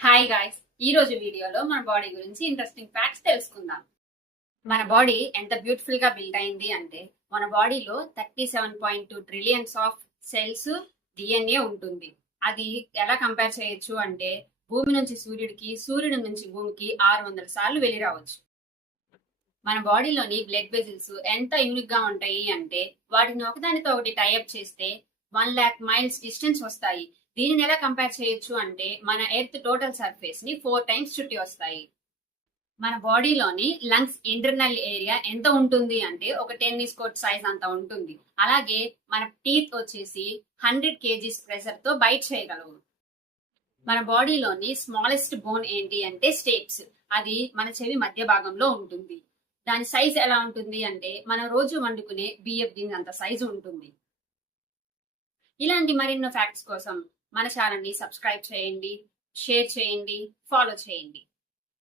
Hi guys, ఈ రోజు వీడియోలో మన బాడీ గురించి ఇంట్రెస్టింగ్ ఫ్యాక్ట్స్ తెలుసుకుందాం. మన బాడీ ఎంత బ్యూటిఫుల్ గా బిల్డ్ అయింది అంటే మన బాడీలో 37.2 ట్రిలియన్స్ ఆఫ్ సెల్స్ డిఎన్ఏ ఉంటుంది. అది ఎలా కంపేర్ చేయొచ్చు అంటే భూమి నుంచి సూర్యుడికి, సూర్యుడి నుంచి భూమికి 600 సార్లు వెళ్ళి రావచ్చు. మన బాడీలోని బ్లడ్ వెజిల్స్ ఎంత యూనిక్ గా ఉంటాయి అంటే వాటిని ఒకదానితో ఒకటి టైఅప్ చేస్తే 1,00,000 మైల్స్ డిస్టెన్స్ వస్తాయి. దీనిని ఎలా కంపేర్ చేయొచ్చు అంటే మన ఎర్త్ టోటల్ సర్ఫేస్ ని 4 టైమ్స్ చుట్టి వస్తాయి. మన బాడీలోని లంగ్స్ ఇంటర్నల్ ఏరియా ఎంత ఉంటుంది అంటే ఒక టెన్నిస్ కోర్ట్ సైజ్ అంత ఉంటుంది. అలాగే మన టీత్ వచ్చేసి 100 కేజీస్ ప్రెషర్ తో బైట్ చేయగలవు. మన బాడీలోని స్మాలెస్ట్ బోన్ ఏంటి అంటే స్టేప్స్. అది మన చెవి మధ్య భాగంలో ఉంటుంది. దాని సైజ్ ఎలా ఉంటుంది అంటే మనం రోజు వండుకునే బియ్యపు గింజ అంత సైజు ఉంటుంది. ఇలాంటి మరెన్నో ఫ్యాక్ట్స్ కోసం మన ఛానల్ ని సబ్స్క్రైబ్ చేయండి, షేర్ చేయండి, ఫాలో చేయండి.